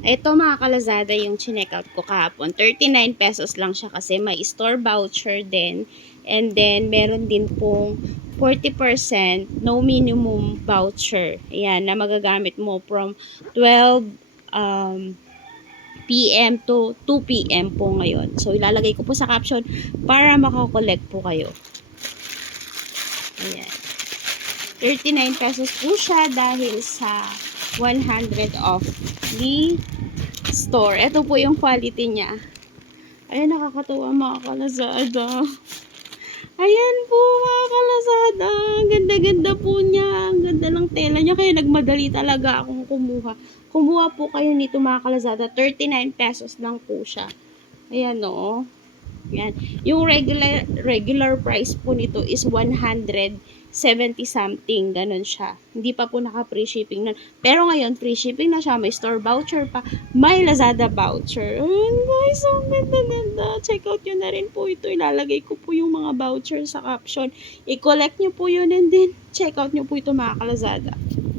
Ito mga kalazada yung chinek out ko kahapon. 39 pesos lang siya kasi may store voucher din. And then, meron din pong 40% no minimum voucher. Ayan, na magagamit mo from 12 PM to 2 PM po ngayon. So, ilalagay ko po sa caption para makakollect po kayo. Ayan. 39 pesos po siya dahil sa 100 off ni store. Ito po yung quality niya. Ay, nakakatuwa mga kalazada. Ayan po mga kalazada. Ganda-ganda po niya. Ang ganda ng tela niya. Kaya nagmadali talaga akong kumuha. Kumuha po kayo nito mga kalazada. 39 pesos lang po siya. Ayan o. Yan. Yung regular price po nito is 170 something. Ganon siya. Hindi pa po naka-free shipping nun. Pero ngayon, free shipping na siya. May store voucher pa. May Lazada voucher. Ayan guys, ang ganda-ganda. Check out nyo na rin po ito. Ilalagay ko po yung mga voucher sa caption. I-collect nyo po yun and then check out nyo po ito mga kalazada.